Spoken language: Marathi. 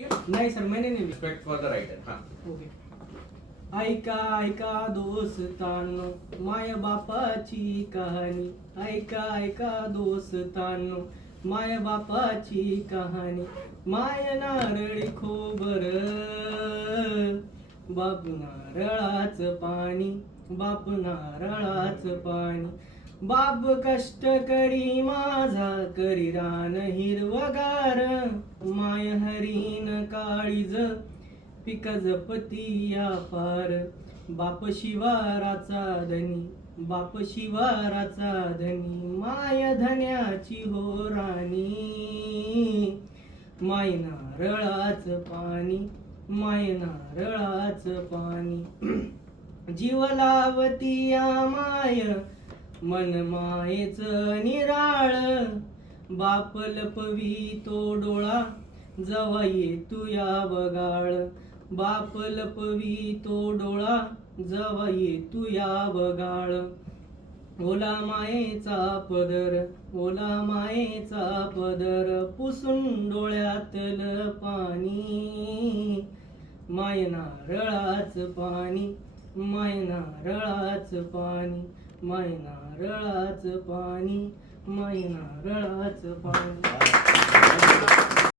नाही सर मैंने नहीं रिस्पेक्ट फॉर द राइटर. हाँ. ओके. ऐका ऐका दोस्तांनो माय बापाची कहाणी. ऐका ऐका दोस्तांनो माय बापाची कहाणी. माय नारळी खोबर बाप नारळाच पाणी. बाप नारळाच पाणी. बाप कष्ट करी माझा करी रान हिरवगार. माय हरीण काळीज पिक जपती या पार. बाप शिवाराचा धनी. बाप शिवाराचा धनी. माय धन्याची हो राणी. माय नारळाच पाणी. माय नारळाच पाणी. जीव लावती या माय मन मायेच निराळ. बाप लपवी तो डोळा जवा येतू या बगाळ. बाप लपवी तो डोळा जवा येतू या बगाळ. ओला मायेचा पदर. ओला मायेचा पदर पुसून डोळ्यातलं पाणी. माय नारळाच पाणी. माय नारळाच पाणी. माय नारळाच पाणी. माय नारळाच पाणी.